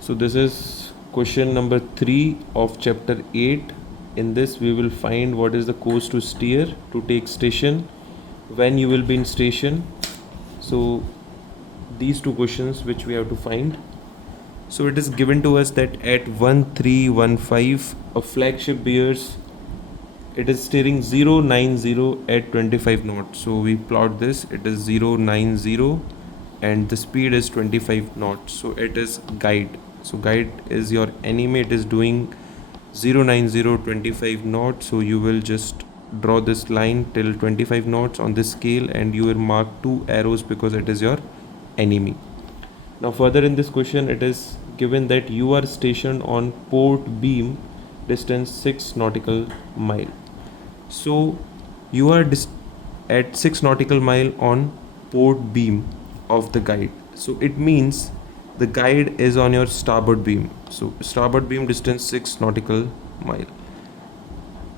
So this is question number 3 of chapter 8. In this we will find what is the course to steer to take station, when you will be in station. So these two questions which we have to find. So it is given to us that at 1315 a flagship bears, it is steering 090 at 25 knots. So we plot this, it is 090 and the speed is 25 knots. So it is guide. So guide is your enemy, it is doing 090 25 knots. So you will just draw this line till 25 knots on this scale and you will mark 2 arrows because it is your enemy. Now further in this question it is given that you are stationed on port beam, distance 6 nautical mile. So you are at 6 nautical mile on port beam of the guide. So it means the guide is on your starboard beam. So starboard beam distance 6 nautical mile.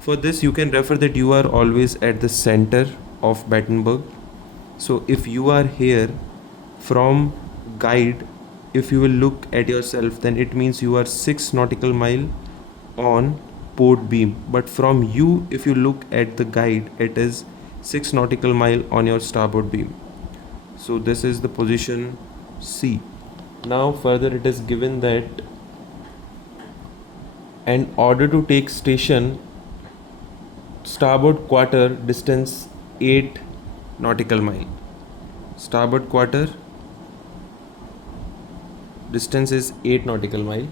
For this you can refer that you are always at the center of Battenberg. So if you are here from guide, if you will look at yourself, then it means you are 6 nautical mile on port beam. But from you, if you look at the guide, it is 6 nautical mile on your starboard beam. So this is the position C. Now further it is given that in order to take station, starboard quarter distance 8 nautical mile. Starboard quarter distance is 8 nautical mile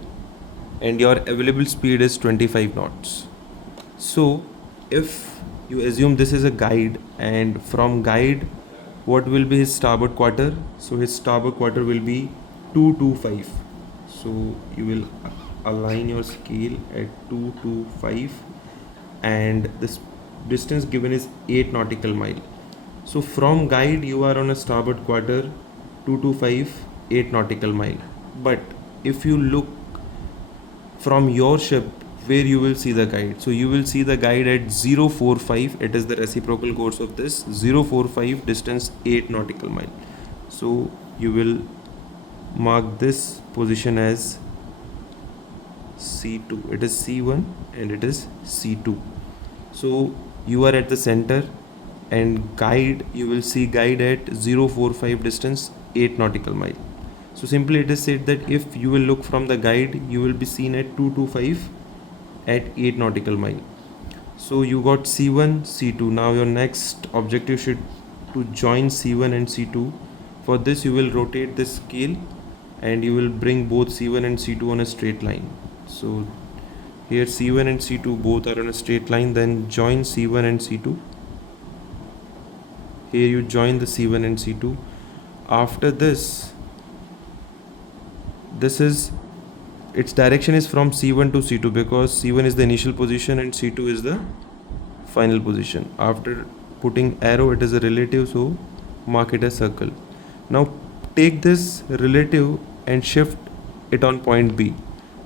and your available speed is 25 knots. So if you assume this is a guide and from guide what will be his starboard quarter? So his starboard quarter will be 225. So you will align your scale at 225 and this distance given is 8 nautical mile. So from guide you are on a starboard quarter 225 8 nautical mile. But if you look from your ship, where you will see the guide, so you will see the guide at 045. It is the reciprocal course of this 045 distance 8 nautical mile. So you will mark this position as C2. It is C1 and it is C2. So you are at the center and guide, you will see guide at 045 distance 8 nautical mile. So simply it is said that if you will look from the guide, you will be seen at 225 at 8 nautical mile. So you got C1, C2. Now your next objective should to join C1 and C2. For this you will rotate this scale and you will bring both C1 and C2 on a straight line. So here C1 and C2 both are on a straight line, then join C1 and C2. Here you join the C1 and C2. After this is its direction is from C1 to C2 because C1 is the initial position and C2 is the final position. After putting arrow, it is a relative, so mark it as circle. Now take this relative and shift it on point B.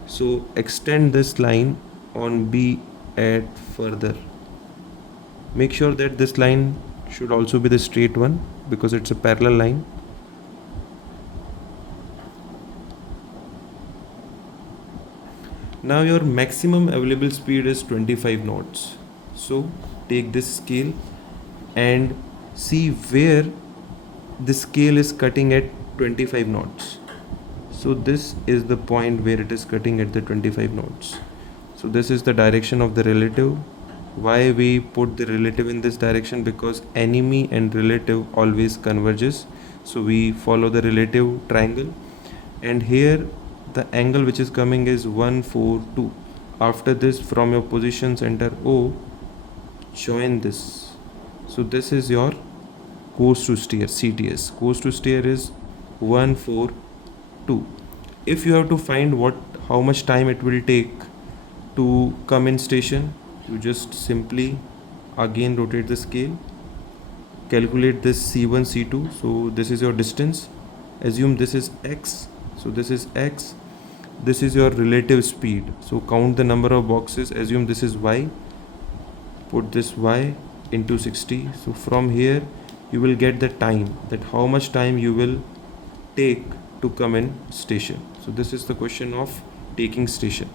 So extend this line on B at further. Make sure that this line should also be the straight one because it's a parallel line. Now your maximum available speed is 25 knots. So take this scale and see where the scale is cutting at 25 knots. So this is the point where it is cutting at the 25 knots. So this is the direction of the relative. Why we put the relative in this direction? Because enemy and relative always converges. So we follow the relative triangle and here the angle which is coming is 142. After this, from your position center O, join this. So this is your course to steer, CTS. Course to steer is 142. If you have to find how much time it will take to come in station, you just simply again rotate the scale, calculate this C1, C2. So this is your distance. Assume this is X. So this is X. This is your relative speed. So count the number of boxes. Assume this is Y. Put this Y into 60. So from here you will get the time, that how much time you will take to come in station. So this is the question of taking station.